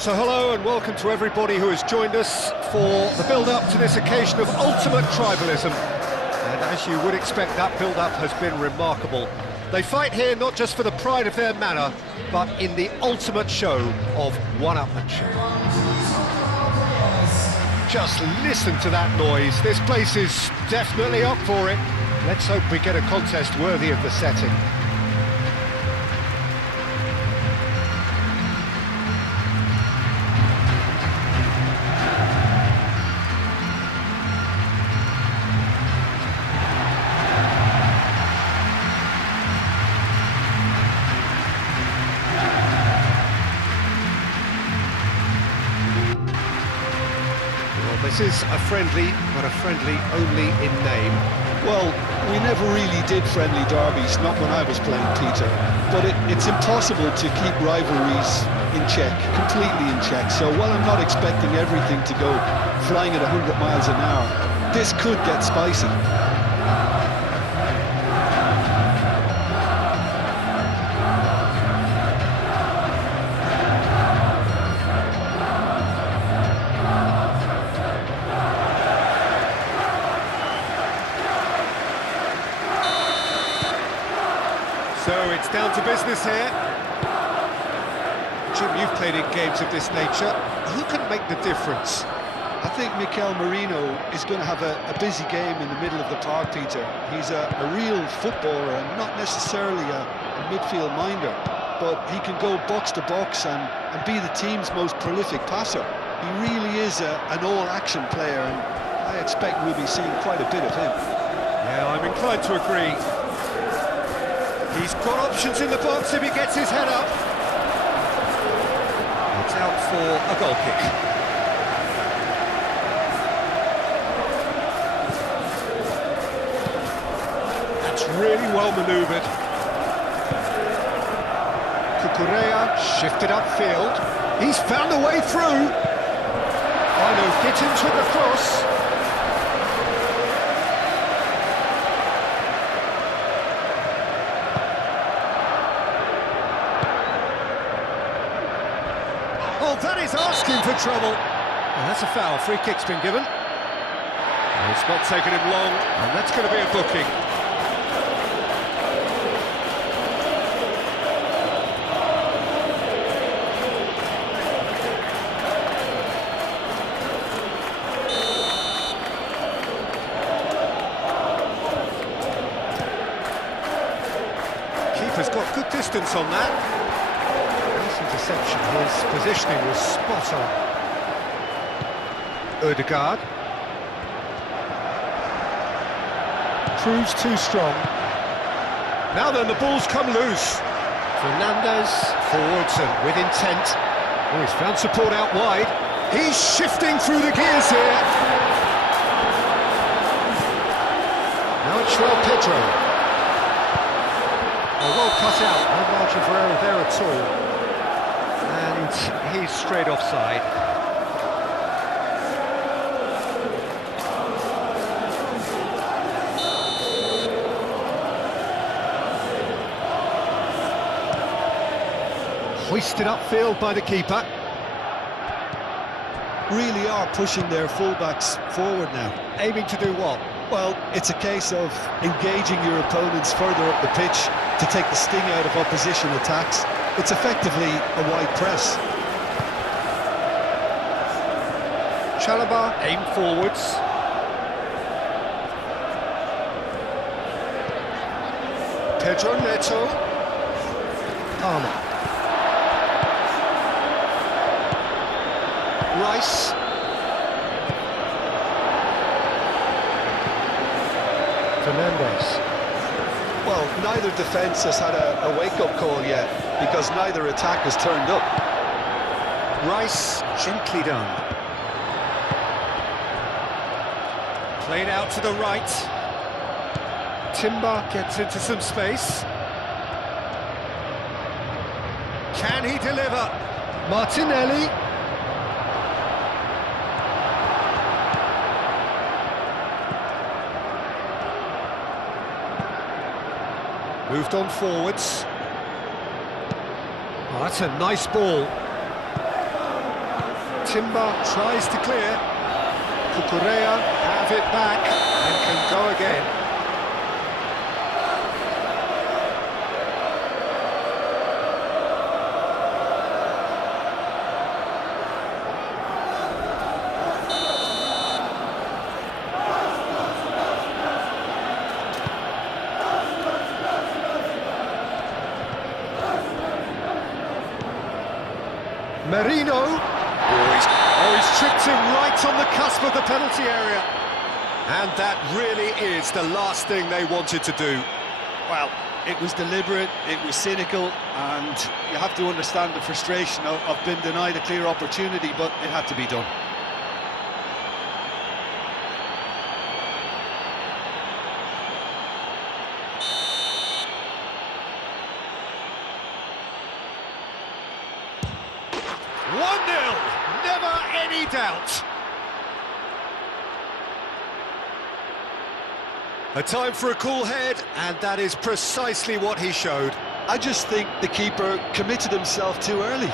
So hello and welcome to everybody who has joined us for the build-up to this occasion of ultimate tribalism. And as you would expect, that build-up has been remarkable. They fight here not just for the pride of their manor, but in the ultimate show of one-upmanship. Just listen to that noise. This place is definitely up for it. Let's hope we get a contest worthy of the setting. This is a friendly, but a friendly only in name. Well, we never really did friendly derbies, not when I was playing, Peter. But it's impossible to keep rivalries in check, completely in check. So while I'm not expecting everything to go flying at 100 miles an hour, this could get spicy. So it's down to business here. Jim, you've played in games of this nature. Who can make the difference? I think Mikel Merino is going to have a busy game in the middle of the park, Peter. He's a real footballer and not necessarily a midfield minder, but he can go box to box and be the team's most prolific passer. He really is an all-action player, and I expect we'll be seeing quite a bit of him. Yeah, I'm inclined to agree. He's got options in the box if he gets his head up. It's out for a goal kick. That's really well manoeuvred. Cucurella shifted upfield. He's found a way through. Bino gets into the cross. Oh, that is asking for trouble. And that's a foul. Free kick's been given. And it's not taken him long, and that's going to be a booking. Keeper's got good distance on that. Interception, his positioning was spot on. Ødegaard proves too strong. Now then, the ball's come loose. Fernandez forwards and with intent. Oh, he's found support out wide. He's shifting through the gears here. Now it's Pedro. Oh, well cut out, no margin for error there at all. And he's straight offside. Hoisted upfield by the keeper. Really are pushing their fullbacks forward now. Aiming to do what? Well, it's a case of engaging your opponents further up the pitch to take the sting out of opposition attacks. It's effectively a wide press. Chalobah aim forwards. Pedro Neto. Palmer. Rice. Fernandez. Well, neither defence has had a wake-up call yet, because neither attack has turned up. Rice, gently done. Played out to the right. Timber gets into some space. Can he deliver? Martinelli. Moved on forwards. Oh, that's a nice ball. Timber tries to clear. Cucurella have it back and can go again. Merino. He's tripped him right on the cusp of the penalty area. And that really is the last thing they wanted to do. Well, it was deliberate, it was cynical, and you have to understand the frustration of being denied a clear opportunity, but it had to be done. Never any doubt. A time for a cool head, and that is precisely what he showed. I just think the keeper committed himself too early.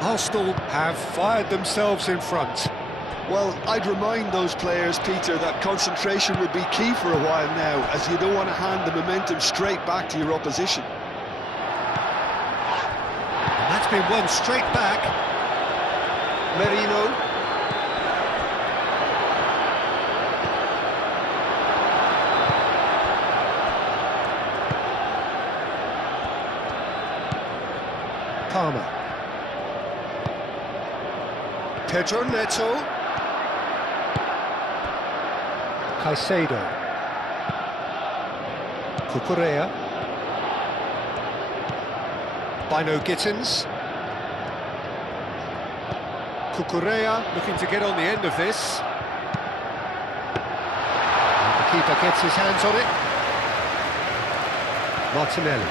Arsenal have fired themselves in front. Well, I'd remind those players, Peter, that concentration would be key for a while now, as you don't want to hand the momentum straight back to your opposition. And that's been won straight back. Merino. Palmer. Pedro Neto. Caicedo. Cucurella. Bino Gittins. Cucurella looking to get on the end of this. And the keeper gets his hands on it. Martinelli.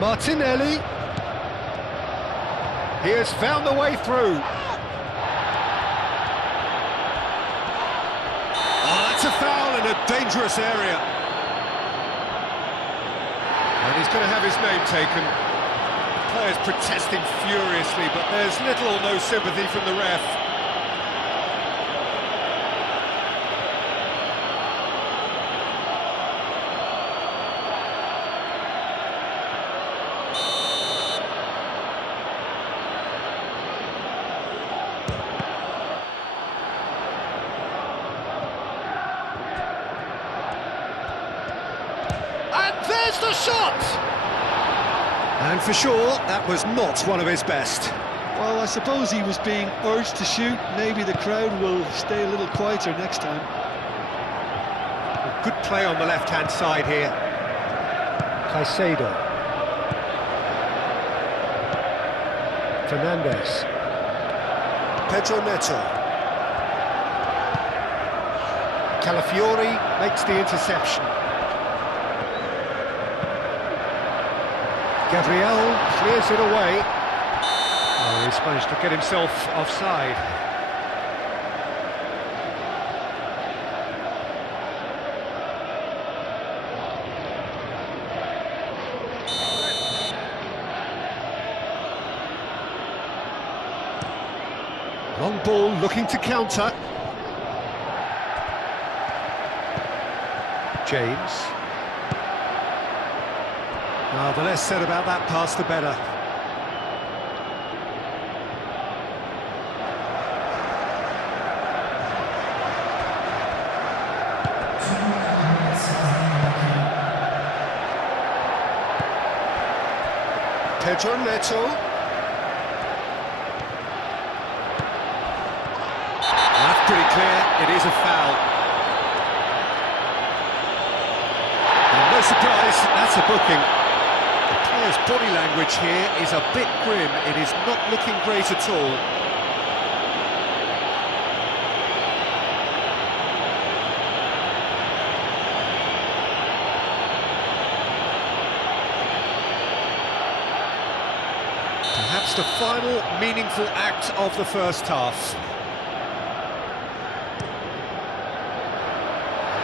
Martinelli. He has found the way through. Oh, that's a foul in a dangerous area. And he's going to have his name taken. The players protesting furiously, but there's little or no sympathy from the ref. There's the shot! And for sure, that was not one of his best. Well, I suppose he was being urged to shoot. Maybe the crowd will stay a little quieter next time. Good play on the left-hand side here. Caicedo. Fernandes. Pedro Neto. Calafiori makes the interception. Gabriel clears it away. Oh, he's managed to get himself offside. Long ball looking to counter. James. Oh, the less said about that pass, the better. Pedro Neto. That's pretty clear, it is a foul. a surprise, that's a booking. The player's body language here is a bit grim. It is not looking great at all. Perhaps the final meaningful act of the first half.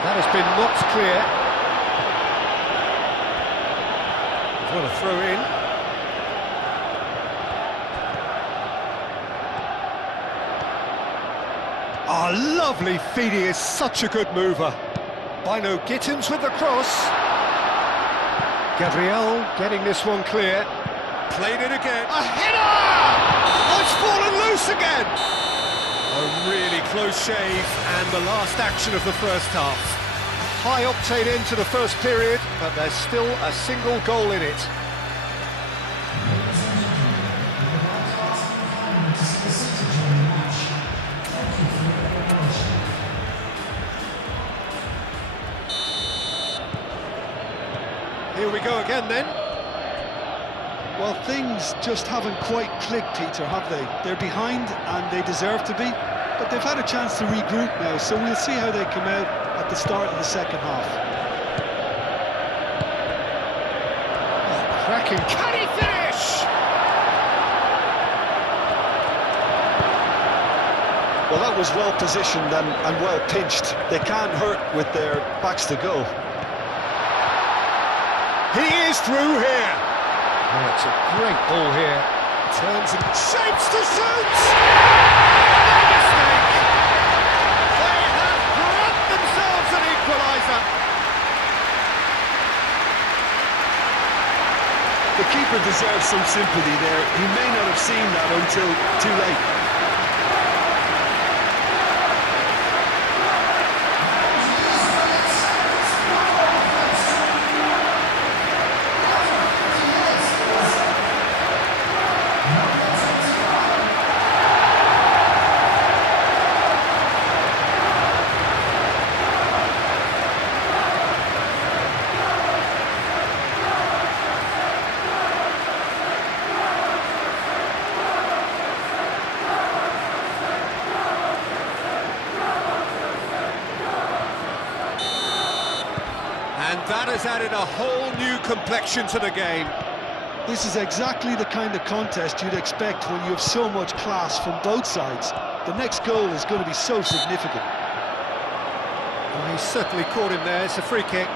That has been knocked clear. What a throw in. Oh, lovely feed, he is such a good mover. Bino Gittins with the cross. Gabriel getting this one clear. Played it again. A header! Oh, it's fallen loose again! A really close shave, and the last action of the first half. High octane into the first period, but there's still a single goal in it. Here we go again then. Well, things just haven't quite clicked, Peter, have they? They're behind, and they deserve to be, but they've had a chance to regroup now, so we'll see how they come out at the start of the second half. Oh, cracking. Can he finish? Well, that was well positioned and well pinched. They can't hurt with their backs to goal. He is through here. Oh, it's a great ball here. Turns and shapes to shoot! No mistake! They have grabbed themselves an equaliser. The keeper deserves some sympathy there. He may not have seen that until too late. And that has added a whole new complexion to the game. This is exactly the kind of contest you'd expect when you have so much class from both sides. The next goal is going to be so significant. Well, he's certainly caught him there. It's a free kick.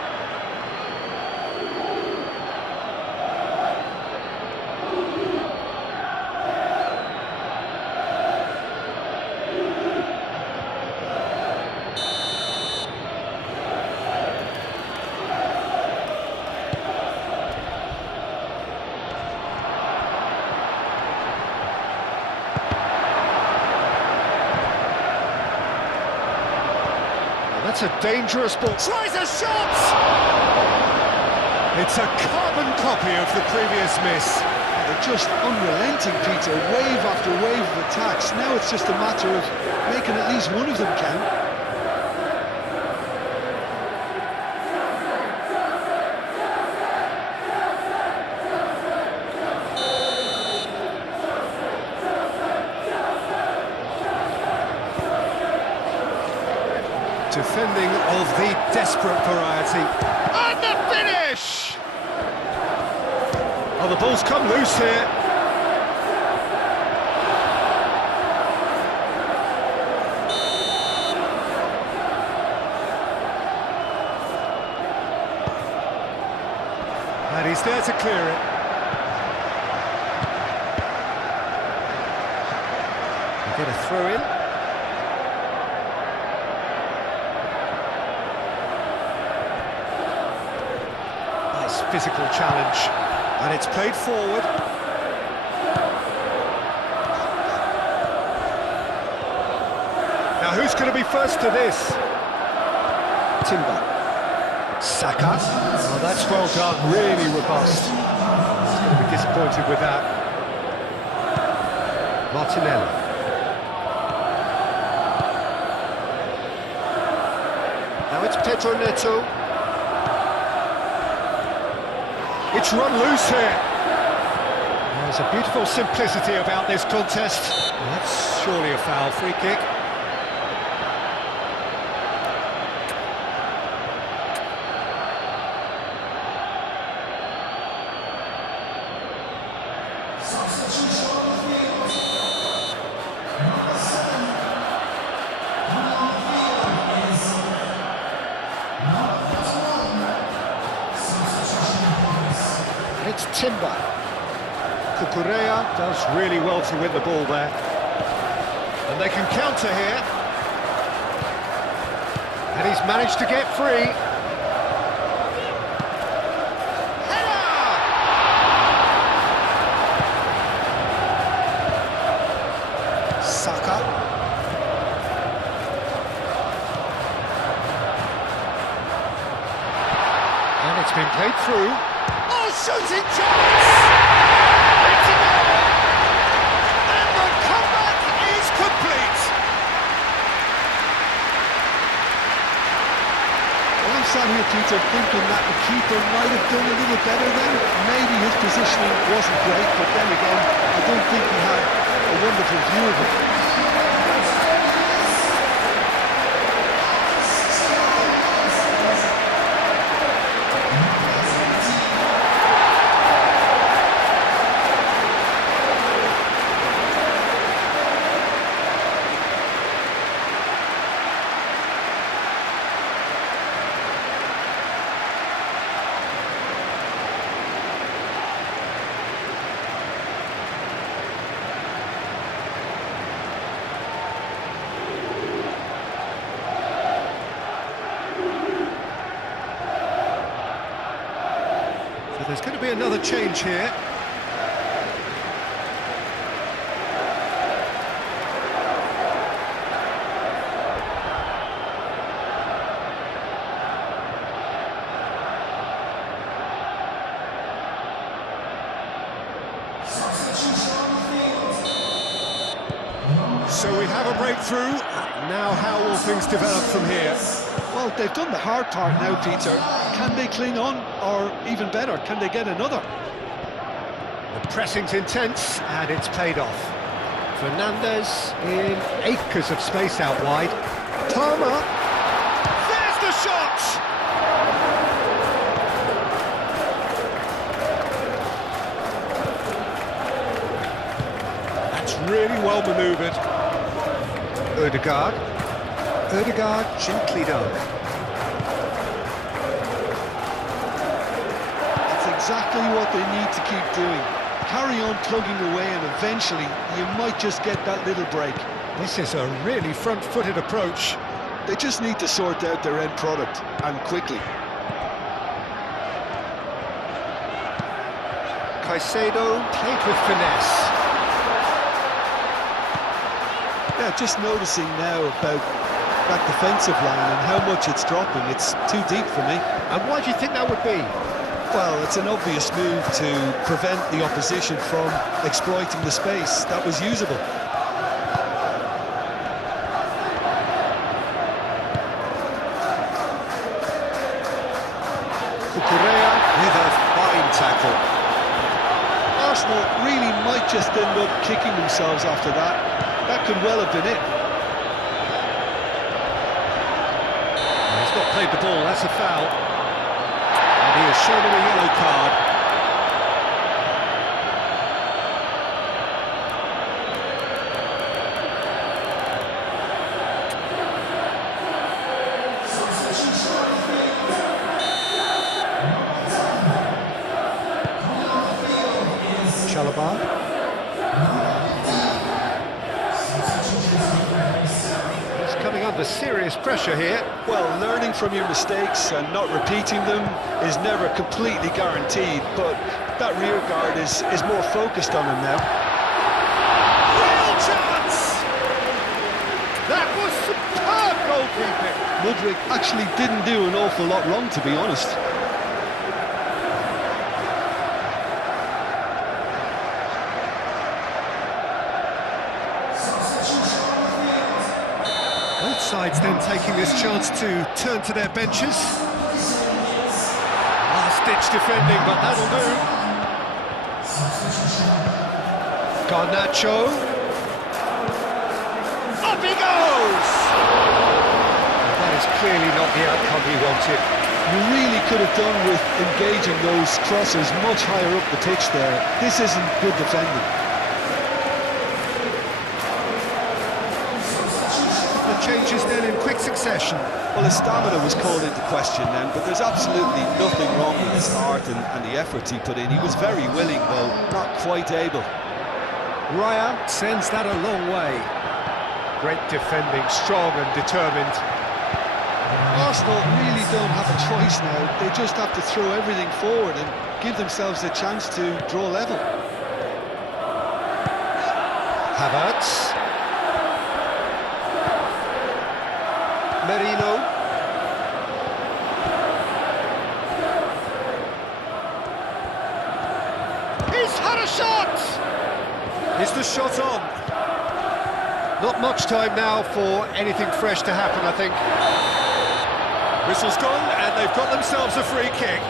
That's a dangerous ball. Tries a shot! It's a carbon copy of the previous miss. They're just unrelenting, Peter. Wave after wave of attacks. Now it's just a matter of making at least one of them count. Defending of the desperate variety. And the finish! Oh, the ball's come loose here. And he's there to clear it. They get a throw in. Physical challenge, and it's played forward. Now who's going to be first to this? Timber. Saka. Oh, that's well done, really robust. He's going to be disappointed with that. Martinelli. Now it's Pedro Neto. It's run loose here. There's a beautiful simplicity about this contest. That's surely a foul. Free kick. It's Timber. Cucurella does really well to win the ball there. And they can counter here. And he's managed to get free. Header! Saka. And it's been played through. Shooting chance! It's a goal! And the comeback is complete! Well, I'm sat here, Peter, thinking that the keeper might have done a little better then. Maybe his positioning wasn't great, but then again, I don't think he had a wonderful view of it. So there's going to be another change here. So we have a breakthrough. Now how will things develop from here? Well, they've done the hard part now, Peter. Can they cling on, or even better, can they get another? The pressing's intense, and it's paid off. Fernandez in acres of space out wide. Palmer. There's the shot! That's really well manoeuvred. Ødegaard gently done. That's exactly what they need to keep doing. Carry on plugging away, and eventually you might just get that little break. This is a really front-footed approach. They just need to sort out their end product, and quickly. Caicedo played with finesse. Yeah, just noticing now about that defensive line and how much it's dropping. It's too deep for me. And why do you think that would be? Well, it's an obvious move to prevent the opposition from exploiting the space that was usable. Cucurella with a fine tackle. Arsenal really might just end up kicking themselves after that. That could well have been it. He's not played the ball, that's a foul. And he has shown him a yellow card. Chalobah. He's coming under serious pressure here. Well, learning from your mistakes and not repeating them is never completely guaranteed, but that rear guard is more focused on him now. Real chance! That was superb goalkeeping. Mudryk actually didn't do an awful lot wrong, to be honest. Both sides then taking this chance to turn to their benches. Last last-ditch defending, but that'll do. Garnacho. Up he goes! That is clearly not the outcome he wanted. You really could have done with engaging those crossers much higher up the pitch there. This isn't good defending. The changes then in quick succession. Well, his stamina was called into question then, but there's absolutely nothing wrong with his start and the efforts he put in. He was very willing, though not quite able. Raya sends that a long way. Great defending, strong and determined. Arsenal really don't have a choice now. They just have to throw everything forward and give themselves a chance to draw level. Havertz. Merino. He's had a shot! Is the shot on? Not much time now for anything fresh to happen, I think. Whistle's gone, and they've got themselves a free kick.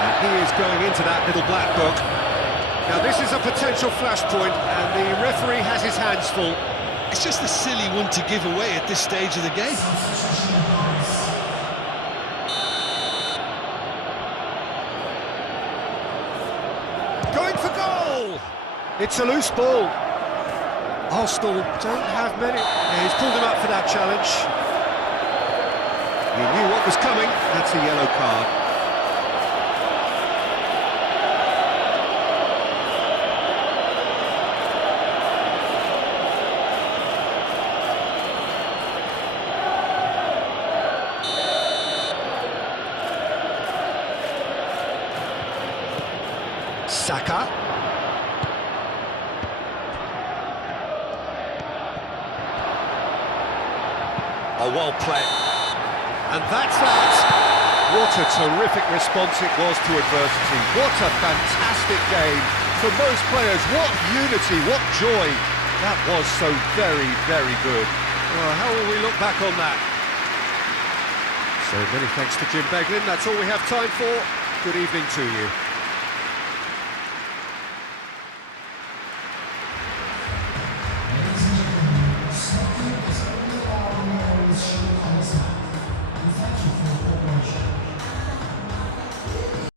And he is going into that little black book. Now this is a potential flashpoint, and the referee has his hands full. It's just a silly one to give away at this stage of the game. Going for goal! It's a loose ball. Arsenal don't have many. Yeah, he's pulled him up for that challenge. He knew what was coming. That's a yellow card. Saka. Oh, well played. And that's that. What a terrific response it was to adversity. What a fantastic game. For most players, what unity, what joy. That was so very, very good. Well, how will we look back on that? So many thanks to Jim Beglin. That's all we have time for. Good evening to you.